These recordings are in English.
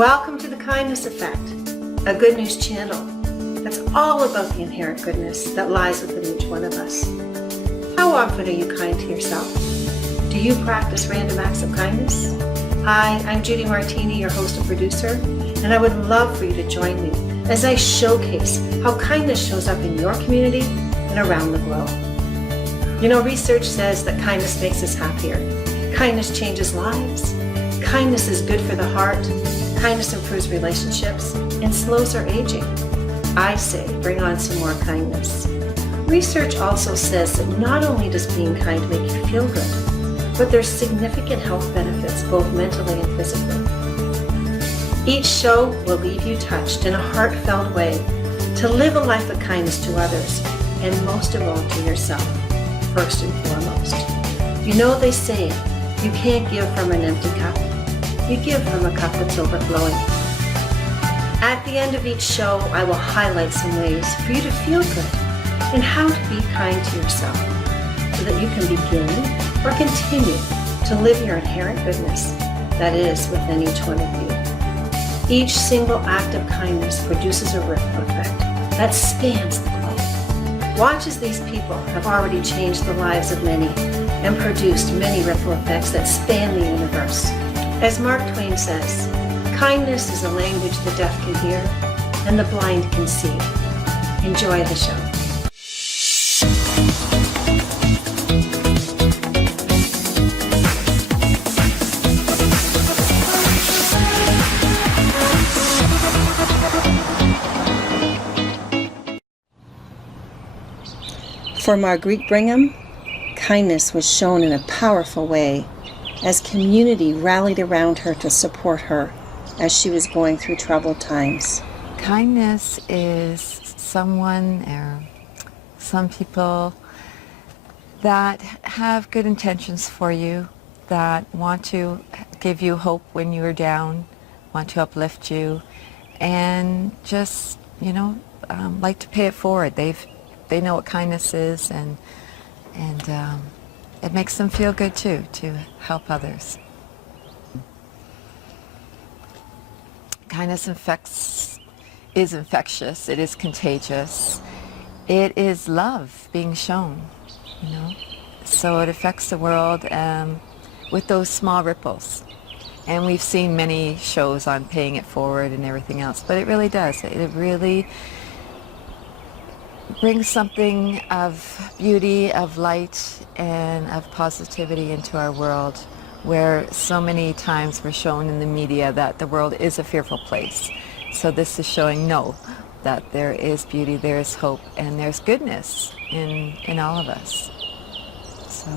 Welcome to the Kindness Effect, a good news channel that's all about the inherent goodness that lies within each one of us. How often are you kind to yourself? Do you practice random acts of kindness? Hi, I'm Judy Martini, your host and producer, and I would love for you to join me as I showcase how kindness shows up in your community and around the globe. You know, research says that kindness makes us happier. Kindness changes lives. Kindness is good for the heart. Kindness improves relationships and slows our aging. I say bring on some more kindness. Research also says that not only does being kind make you feel good, but there's significant health benefits both mentally and physically. Each show will leave you touched in a heartfelt way to live a life of kindness to others and most of all to yourself, first and foremost. You know they say you can't give from an empty cup. You give from a cup that's overflowing. At the end of each show, I will highlight some ways for you to feel good and how to be kind to yourself so that you can begin or continue to live your inherent goodness that is within each one of you. Each single act of kindness produces a ripple effect that spans the globe. Watch as these people have already changed the lives of many and produced many ripple effects that span the universe. As Mark Twain says, kindness is a language the deaf can hear and the blind can see. Enjoy the show. For Marguerite Brigham, kindness was shown in a powerful way as community rallied around her to support her as she was going through troubled times. Kindness is someone or some people that have good intentions for you, that want to give you hope when you are down, want to uplift you, and just, like to pay it forward. They know what kindness is, and it makes them feel good too, to help others. Kindness is infectious, it is contagious. It is love being shown, So it affects the world with those small ripples. And we've seen many shows on paying it forward and everything else, but it really does. It really brings something of beauty, of light, and of positivity into our world, where so many times we're shown in the media that the world is a fearful place. So this is showing that there is beauty, there is hope, and there's goodness in all of us. So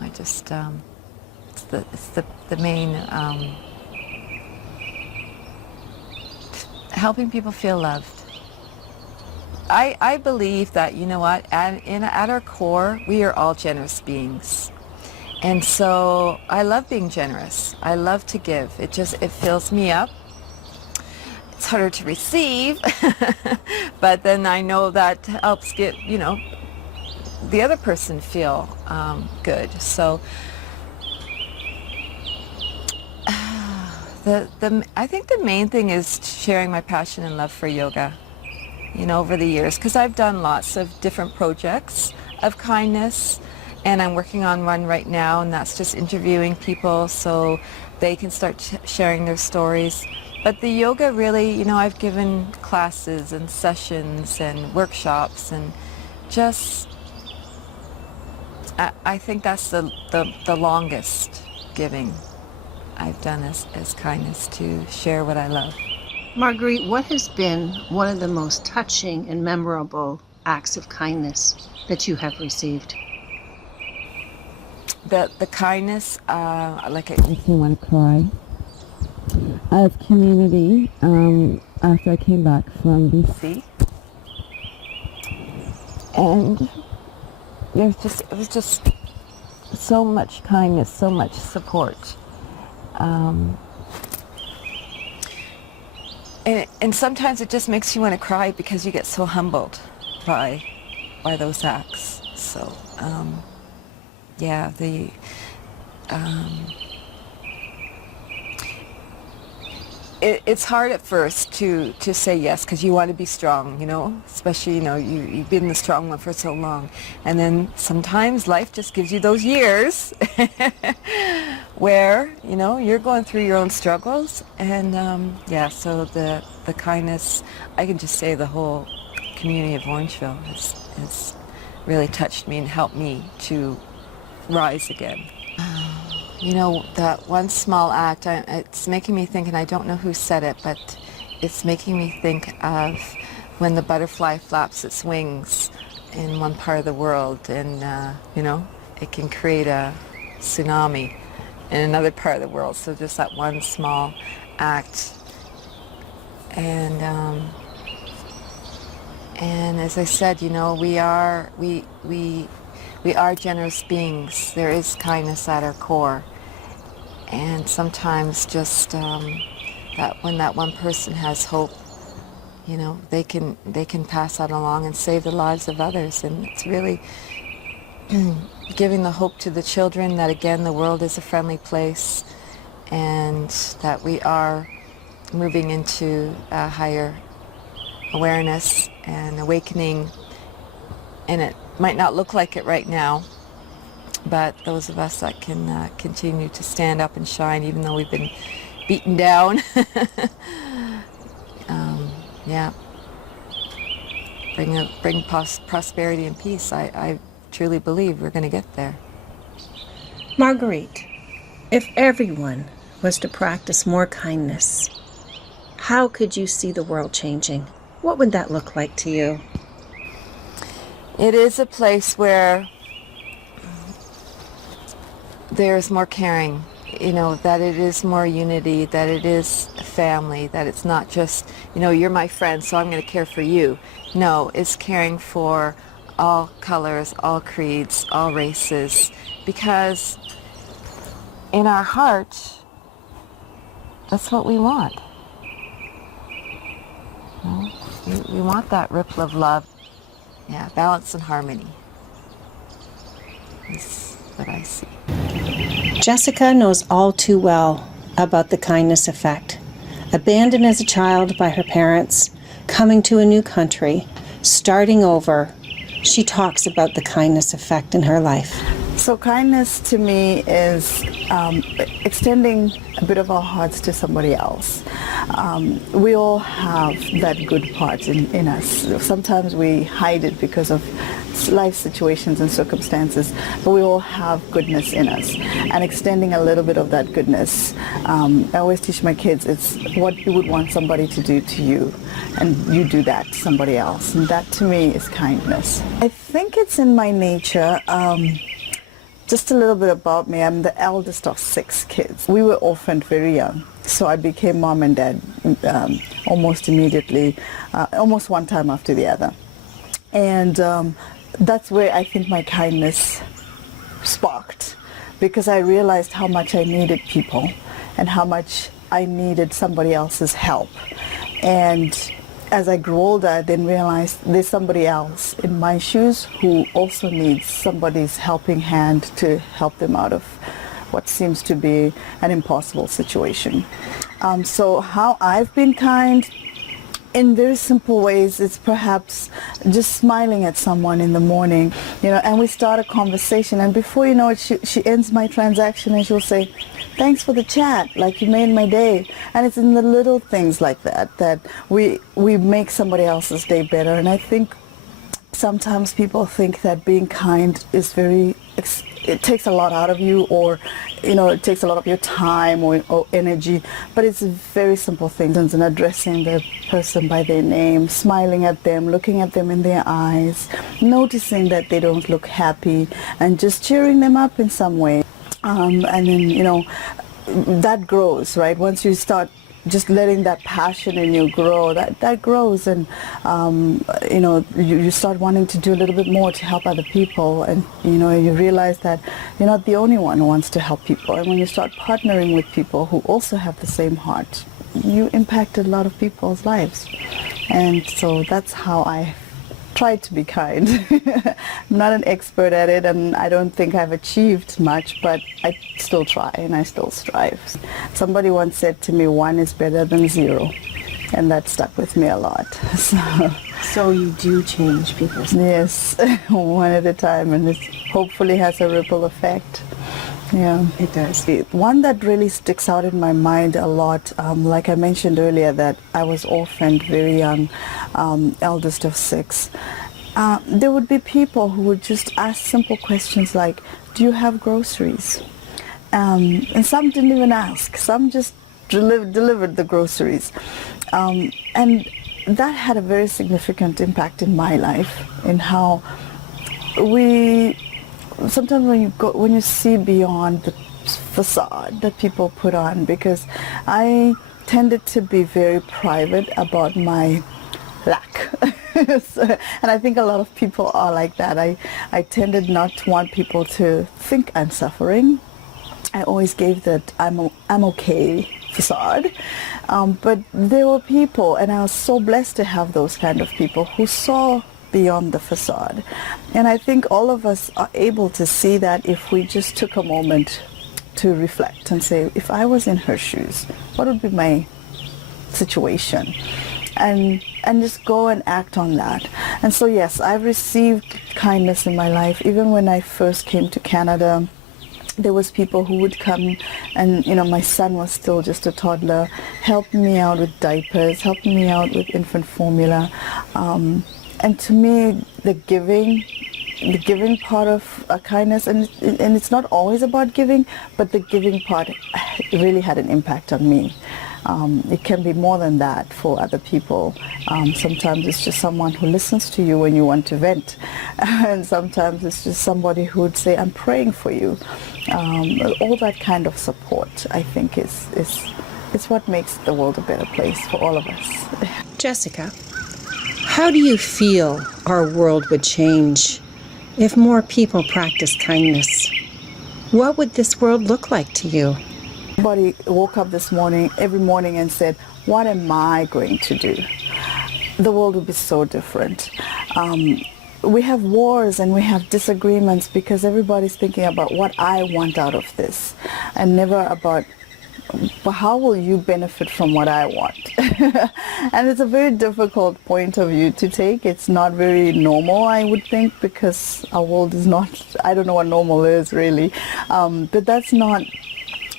I just, it's the main, helping people feel loved. I believe that, at our core, we are all generous beings. And so I love being generous. I love to give. It fills me up. It's harder to receive, but then I know that helps get, the other person feel good. So I think the main thing is sharing my passion and love for yoga. Over the years, because I've done lots of different projects of kindness, and I'm working on one right now, and that's just interviewing people so they can start sharing their stories. But the yoga really, I've given classes and sessions and workshops, and just, I think that's the longest giving I've done as kindness, to share what I love. Marguerite, what has been one of the most touching and memorable acts of kindness that you have received? The kindness, it makes me want to cry, of community after I came back from BC. And it was just so much kindness, so much support. And sometimes it just makes you want to cry because you get so humbled by those acts. So, it's hard at first to say yes, because you want to be strong, especially, you've been the strong one for so long. And then sometimes life just gives you those years where, you're going through your own struggles. And so the kindness, I can just say the whole community of Orangeville has really touched me and helped me to rise again. That one small act, it's making me think, and I don't know who said it, but it's making me think of when the butterfly flaps its wings in one part of the world, and, it can create a tsunami in another part of the world. So just that one small act. And as I said, we are generous beings. There is kindness at our core. And sometimes just that when that one person has hope, they can pass that along and save the lives of others. And it's really giving the hope to the children that, again, the world is a friendly place and that we are moving into a higher awareness and awakening. And it might not look like it right now, but those of us that can continue to stand up and shine, even though we've been beaten down, bring prosperity and peace. I truly believe we're going to get there. Marguerite, if everyone was to practice more kindness, how could you see the world changing? What would that look like to you? It is a place where there's more caring, that it is more unity, that it is family, that it's not just, you're my friend, so I'm going to care for you. No, it's caring for all colors, all creeds, all races, because in our heart, that's what we want. We want that ripple of love. Yeah, balance and harmony is what I see. Jessica knows all too well about the kindness effect. Abandoned as a child by her parents, coming to a new country, starting over, she talks about the kindness effect in her life. So kindness to me is extending a bit of our hearts to somebody else. We all have that good part in us. Sometimes we hide it because of life situations and circumstances, but we all have goodness in us. And extending a little bit of that goodness, I always teach my kids, it's what you would want somebody to do to you, and you do that to somebody else. And that to me is kindness. I think it's in my nature. Just a little bit about me. I'm the eldest of 6 kids. We were orphaned very young, so I became mom and dad almost immediately, almost one time after the other. And that's where I think my kindness sparked, because I realized how much I needed people and how much I needed somebody else's help. And as I grew older, I then realized there's somebody else in my shoes who also needs somebody's helping hand to help them out of what seems to be an impossible situation. So how I've been kind, in very simple ways, it's perhaps just smiling at someone in the morning, and we start a conversation, and before you know it, she ends my transaction and she'll say, "Thanks for the chat, like you made my day." And it's in the little things like that we make somebody else's day better. And I think sometimes people think that being kind is it takes a lot out of you, or it takes a lot of your time or energy, but it's very simple things, and addressing the person by their name, smiling at them, looking at them in their eyes, noticing that they don't look happy, and just cheering them up in some way. And then that grows, right? Once you start just letting that passion in you grow, that grows, and you start wanting to do a little bit more to help other people, and you realize that you're not the only one who wants to help people. And when you start partnering with people who also have the same heart, you impact a lot of people's lives. And so that's how I tried to be kind. I'm not an expert at it, and I don't think I've achieved much, but I still try and I still strive. Somebody once said to me, 1 is better than 0, and that stuck with me a lot. So you do change people's lives. Yes, one at a time, and it hopefully has a ripple effect. Yeah, It does. One that really sticks out in my mind a lot, like I mentioned earlier, that I was orphaned very young, eldest of 6. There would be people who would just ask simple questions like, do you have groceries? And some didn't even ask. Some just delivered the groceries. And that had a very significant impact in my life, in how sometimes when you see beyond the facade that people put on, because I tended to be very private about my lack. And I think a lot of people are like that. I tended not to want people to think I'm suffering. I always gave that I'm okay facade. But there were people, and I was so blessed to have those kind of people who saw beyond the facade. And I think all of us are able to see that if we just took a moment to reflect and say, if I was in her shoes, what would be my situation? And just go and act on that. And so yes, I've received kindness in my life. Even when I first came to Canada, there was people who would come and, my son was still just a toddler, helping me out with diapers, helping me out with infant formula. And to me, the giving part of kindness, and it's not always about giving, but the giving part really had an impact on me. It can be more than that for other people. Sometimes it's just someone who listens to you when you want to vent, and sometimes it's just somebody who would say, I'm praying for you. All that kind of support, I think, is what makes the world a better place for all of us. Jessica, how do you feel our world would change if more people practiced kindness? What would this world look like to you? Somebody woke up every morning and said, what am I going to do? The world would be so different. We have wars and we have disagreements because everybody's thinking about what I want out of this, and never about, but how will you benefit from what I want? And it's a very difficult point of view to take. It's not very normal, I would think, because our world is not, I don't know what normal is really, but that's not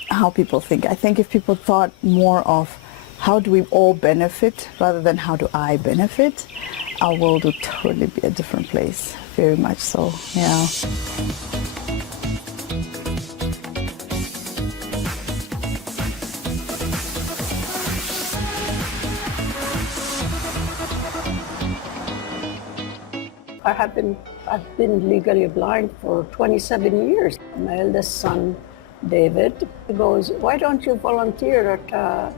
how people think. I think if people thought more of how do we all benefit rather than how do I benefit, our world would totally be a different place, very much so, yeah. I've been legally blind for 27 years. My eldest son, David, goes, why don't you volunteer at a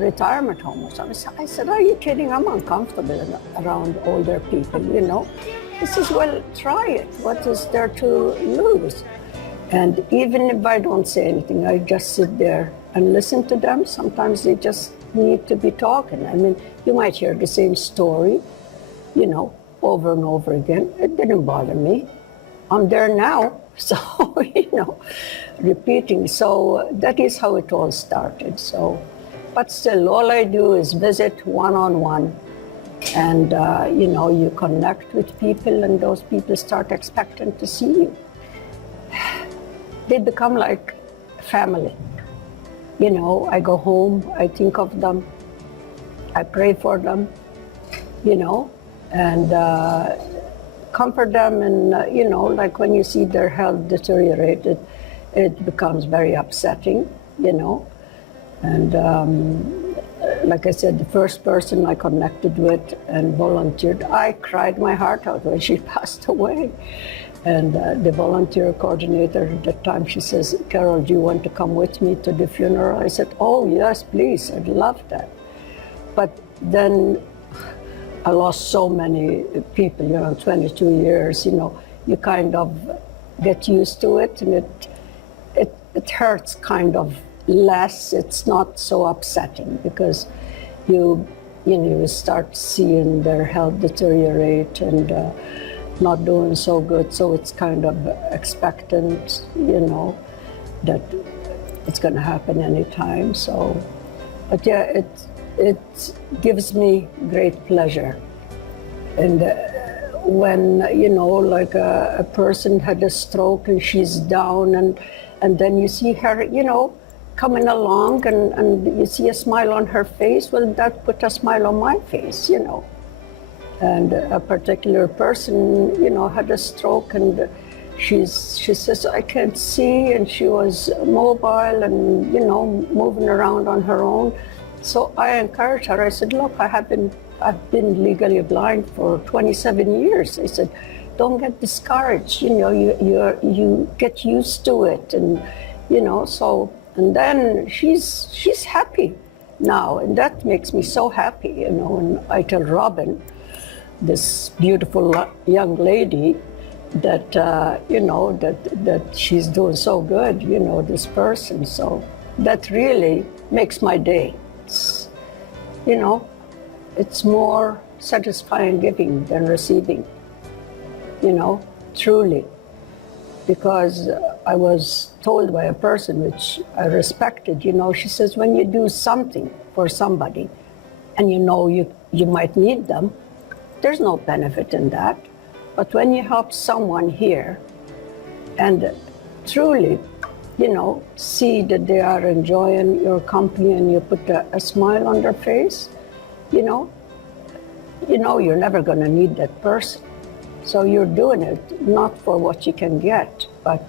retirement home or something? I said, are you kidding? I'm uncomfortable around older people, He says, well, try it. What is there to lose? And even if I don't say anything, I just sit there and listen to them. Sometimes they just need to be talking. I mean, you might hear the same story, over and over again. It didn't bother me. I'm there now, so, repeating. So that is how it all started. So, but still, all I do is visit one-on-one, and, you connect with people, and those people start expecting to see you. They become like family. I go home, I think of them, I pray for them, and comfort them, and like when you see their health deteriorated, it becomes very upsetting, and like I said, the first person I connected with and volunteered, I cried my heart out when she passed away. And the volunteer coordinator at the time, she says, Carol, do you want to come with me to the funeral? I said, oh yes, please, I'd love that. But then I lost so many people, 22 years, you kind of get used to it, and it hurts kind of less. It's not so upsetting because you you start seeing their health deteriorate and not doing so good. So it's kind of expectant, that it's going to happen anytime. So, but yeah, it gives me great pleasure. And when, like a person had a stroke and she's down, and then you see her, coming along and you see a smile on her face, well, that put a smile on my face, And a particular person, had a stroke, and she says, I can't see, and she was mobile and, moving around on her own. So I encouraged her. I said, look, I've been legally blind for 27 years. I said, don't get discouraged. You get used to it, and so. And then she's happy now, and that makes me so happy. And I tell Robin, this beautiful young lady, that that she's doing so good. This person. So that really makes my day. It's more satisfying giving than receiving, truly. Because I was told by a person which I respected, she says, when you do something for somebody and you might need them, there's no benefit in that. But when you help someone here and truly, see that they are enjoying your company and you put a smile on their face, you're never going to need that person. So you're doing it not for what you can get, but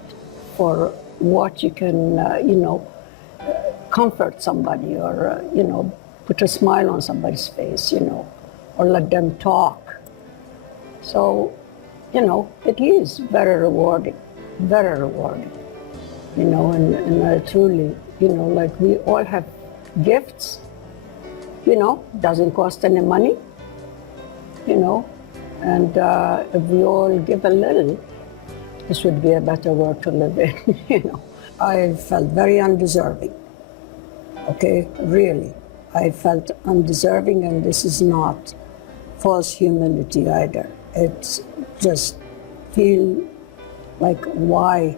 for what you can, comfort somebody or, put a smile on somebody's face, or let them talk. So, it is very rewarding, and I truly, like we all have gifts, doesn't cost any money, and if we all give a little, this would be a better world to live in, I felt very undeserving, okay, really. I felt undeserving, and this is not false humility either. It's just feel like, why,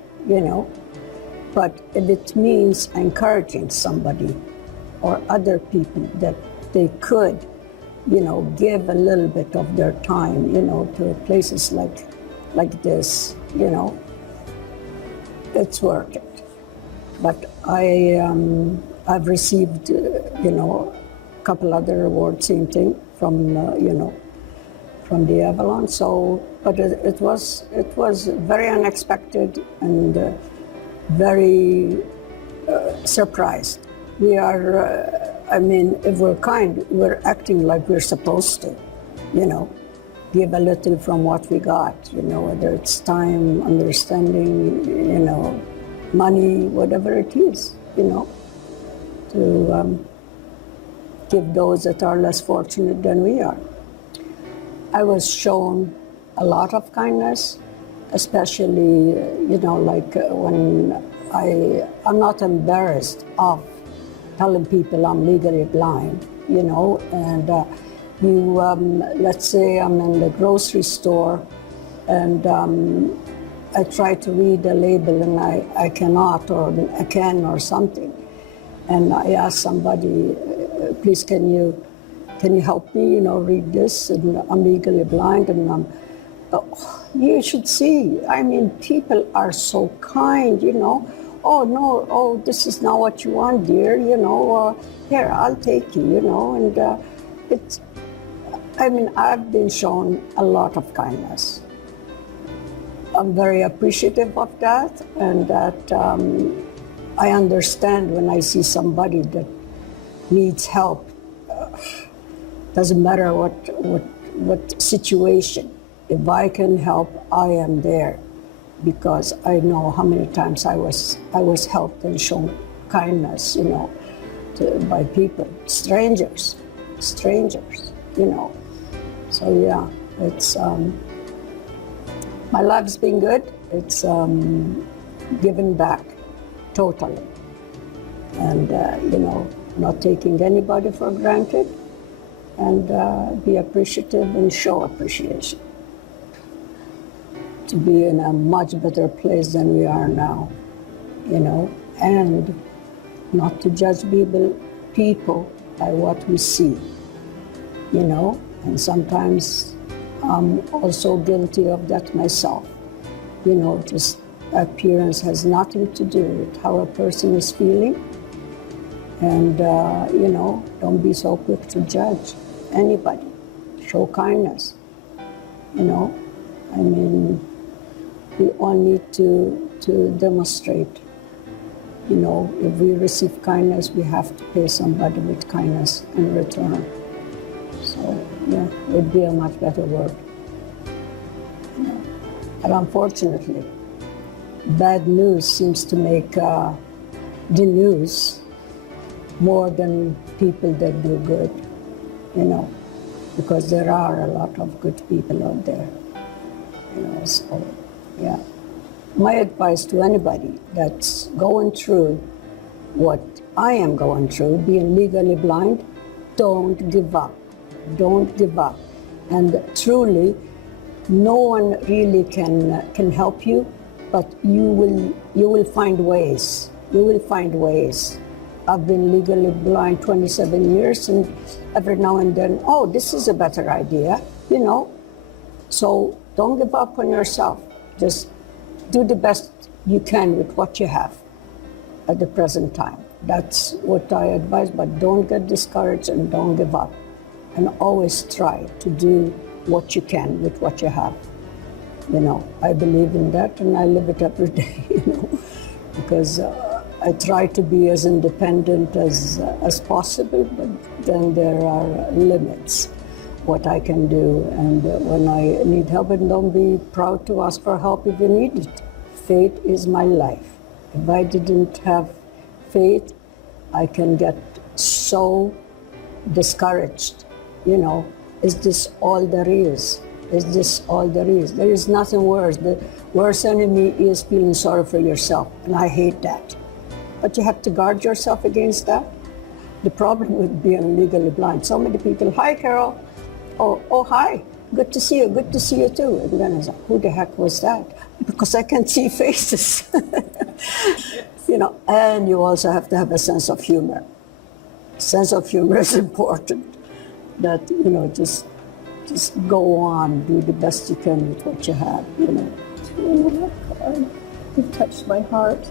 But if it means encouraging somebody or other people that they could, give a little bit of their time, to places like this, it's worth it. But I've received, a couple other awards, same thing, from, from the Avalon. So, but it was very unexpected and very surprised. We are, if we're kind, we're acting like we're supposed to, give a little from what we got, whether it's time, understanding, money, whatever it is, to give those that are less fortunate than we are. I was shown a lot of kindness, especially, when I'm not embarrassed of telling people I'm legally blind, and let's say I'm in the grocery store and I try to read a label and I cannot, or I can, or something. And I ask somebody, please, can you help me, read this? And I'm legally blind, and you should see. People are so kind, Oh, no, oh, this is not what you want, dear, here, I'll take you, and I've been shown a lot of kindness. I'm very appreciative of that, and that I understand when I see somebody that needs help. Doesn't matter what situation. If I can help, I am there, because I know how many times I was helped and shown kindness, by people, strangers, So yeah, it's my life's been good. It's giving back totally, and not taking anybody for granted, and be appreciative and show appreciation. To be in a much better place than we are now, and not to judge people by what we see, and sometimes I'm also guilty of that myself. Just appearance has nothing to do with how a person is feeling, and don't be so quick to judge anybody. Show kindness. We all need to demonstrate. If we receive kindness, we have to pay somebody with kindness in return. So, it would be a much better world. But unfortunately, bad news seems to make the news more than people that do good, because there are a lot of good people out there. So, yeah. My advice to anybody that's going through what I am going through, being legally blind, don't give up. Don't give up. And truly, no one really can help you, but you will find ways. You will find ways. I've been legally blind 27 years, and every now and then, this is a better idea, So don't give up on yourself. Just do the best you can with what you have at the present time. That's what I advise, but don't get discouraged and don't give up. And always try to do what you can with what you have. I believe in that, and I live it every day, because I try to be as independent as possible, but then there are limits what I can do, and when I need help, and don't be proud to ask for help if you need it. Faith is my life. If I didn't have faith, I can get so discouraged. Is this all there is? Is this all there is? There is nothing worse. The worst enemy is feeling sorry for yourself, and I hate that. But you have to guard yourself against that. The problem with being legally blind, so many people, hi, Carol. Oh, hi, good to see you, good to see you too. And then I said, who the heck was that? Because I can't see faces. And you also have to have a sense of humor. Sense of humor is important. That, just go on, do the best you can with what you have, You've touched my heart.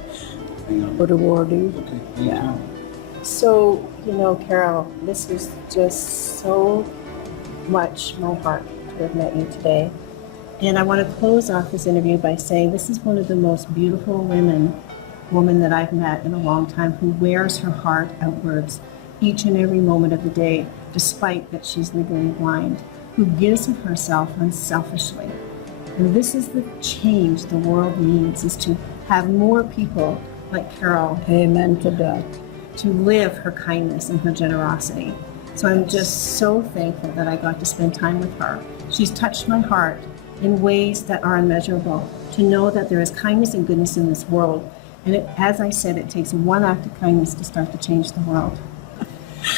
Rewarding. Okay. Yeah. So, Carol, this is just so much my heart to have met you today. And I want to close off this interview by saying this is one of the most beautiful woman that I've met in a long time, who wears her heart outwards each and every moment of the day, despite that she's legally blind, who gives of herself unselfishly. And this is the change the world needs, is to have more people like Carol. Amen to that. To live her kindness and her generosity. So I'm just so thankful that I got to spend time with her. She's touched my heart in ways that are unmeasurable, to know that there is kindness and goodness in this world. And as I said, it takes one act of kindness to start to change the world.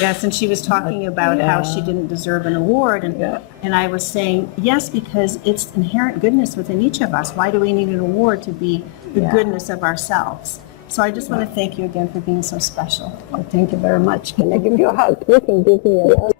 Yes, and she was talking about how she didn't deserve an award, and I was saying, yes, because it's inherent goodness within each of us. Why do we need an award to be the goodness of ourselves? So I just want to thank you again for being so special. Oh, thank you very much. Can I give you a hug? You can give me a hug.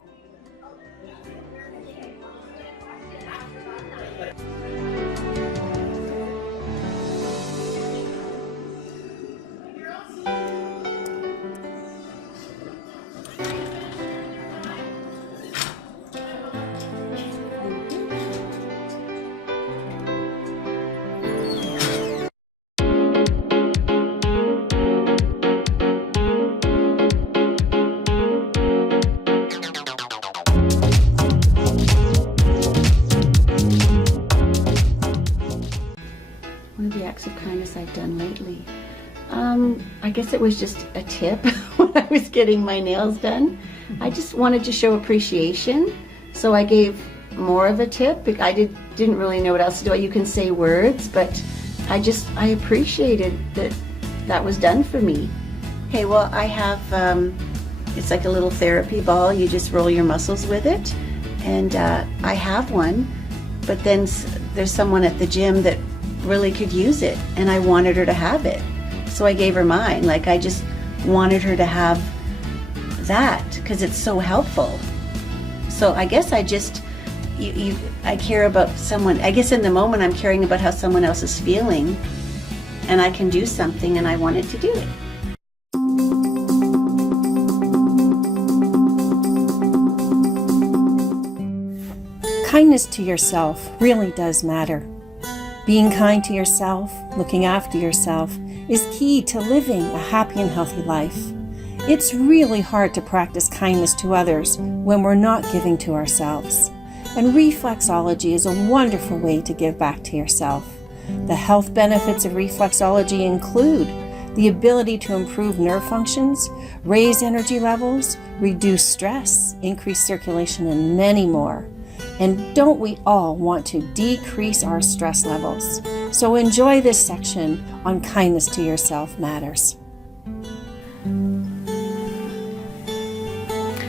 One of the acts of kindness I've done lately. I guess it was just a tip when I was getting my nails done. I just wanted to show appreciation, so I gave more of a tip. I didn't really know what else to do. You can say words, but I appreciated that was done for me. Okay, well, I have It's like a little therapy ball. You just roll your muscles with it. And I have one, but then there's someone at the gym that really could use it, and I wanted her to have it. So I gave her mine. Like, I just wanted her to have that because it's so helpful. So I guess I just, I care about someone. I guess in the moment I'm caring about how someone else is feeling, and I can do something, and I wanted to do it. Kindness to yourself really does matter. Being kind to yourself, looking after yourself, is key to living a happy and healthy life. It's really hard to practice kindness to others when we're not giving to ourselves. And reflexology is a wonderful way to give back to yourself. The health benefits of reflexology include the ability to improve nerve functions, raise energy levels, reduce stress, increase circulation, and many more. And don't we all want to decrease our stress levels? So enjoy this section on kindness to yourself matters.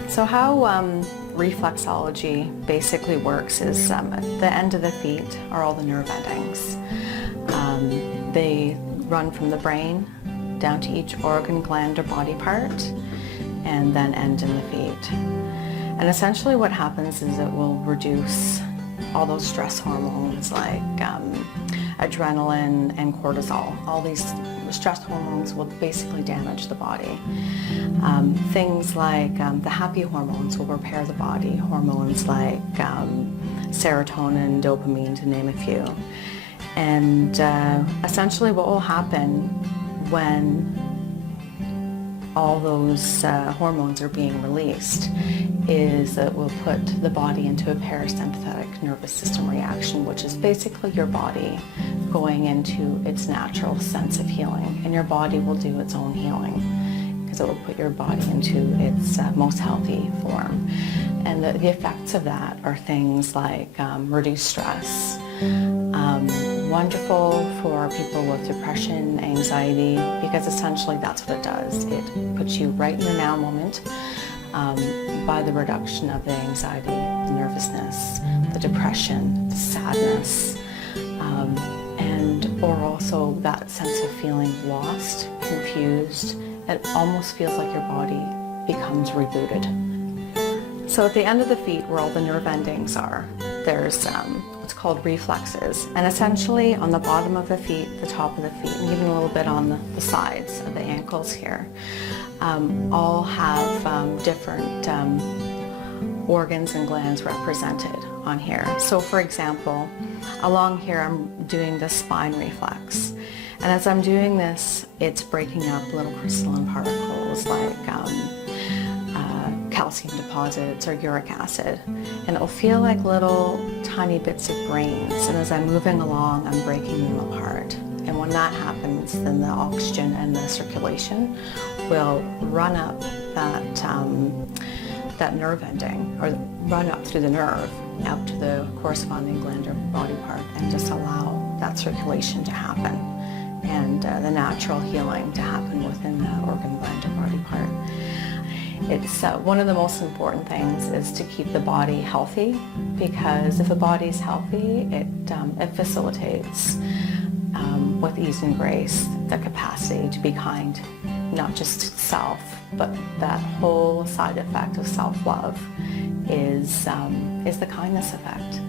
So how reflexology basically works is at the end of the feet are all the nerve endings. They run from the brain down to each organ, gland, or body part, and then end in the feet. And essentially what happens is it will reduce all those stress hormones like adrenaline and cortisol. All these stress hormones will basically damage the body. Things like the happy hormones will repair the body. Hormones like serotonin, dopamine, to name a few. And essentially what will happen when all those hormones are being released is that will put the body into a parasympathetic nervous system reaction, which is basically your body going into its natural sense of healing, and your body will do its own healing because it will put your body into its most healthy form. And the effects of that are things like reduced stress, wonderful for people with depression, anxiety, because essentially that's what it does. It puts you right in the now moment by the reduction of the anxiety, the nervousness, the depression, the sadness, or also that sense of feeling lost, confused. It almost feels like your body becomes rebooted. So at the end of the feet, where all the nerve endings are, there's what's called reflexes. And essentially on the bottom of the feet, the top of the feet, and even a little bit on the sides of the ankles here, all have different organs and glands represented on here. So for example, along here I'm doing the spine reflex. And as I'm doing this, it's breaking up little crystalline particles like calcium deposits or uric acid, and it'll feel like little tiny bits of grains, and as I'm moving along I'm breaking them apart. And when that happens, then the oxygen and the circulation will run up that nerve ending, or run up through the nerve out to the corresponding gland or body part, and just allow that circulation to happen and the natural healing to happen within the organ, gland, or body part. It's one of the most important things is to keep the body healthy, because if the body's healthy, it facilitates with ease and grace the capacity to be kind, not just self, but that whole side effect of self-love is the kindness effect.